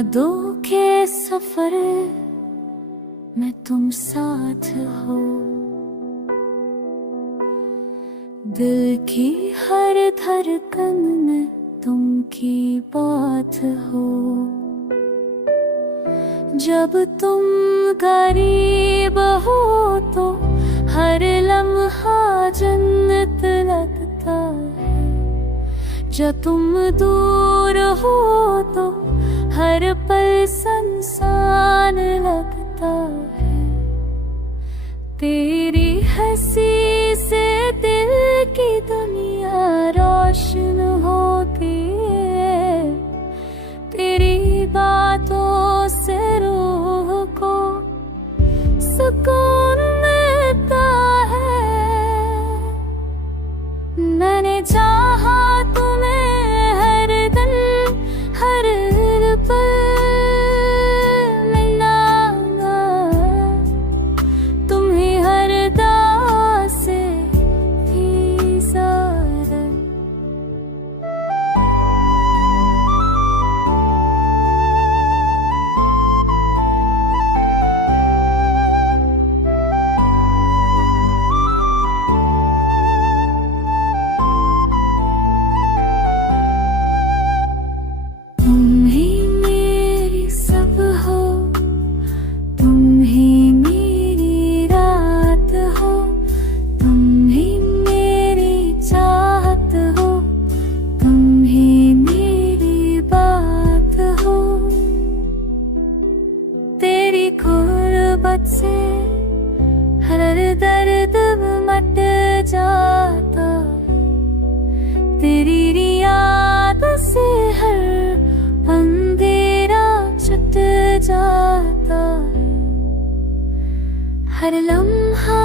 यादों के सफर में तुम साथ हो, दिल की हर धड़कन में तुम की बात हो। जब तुम करीब हो तो हर लम्हा जन्नत लगता है, जब तुम दूर हो तो हर पल संसान लगता है। तेरी हंसी से दिल की दुनिया रोशन होती है, तेरी बातों से रूह को सुकून मिलता है। मैंने चाहा तुम्हें हर दिल हर पल मिलना, तुम्हें हर दास से भी ज़्यादा। तुम ही मेरी सब हो, तुम ही मेरी रात हो, तुम ही मेरी चाहत हो, तुम ही मेरी बात हो। तेरी गुर्बत से हर दर्द मट जाता, तेरी याद से हर अंधेरा छुट जाता है। हर लम्हा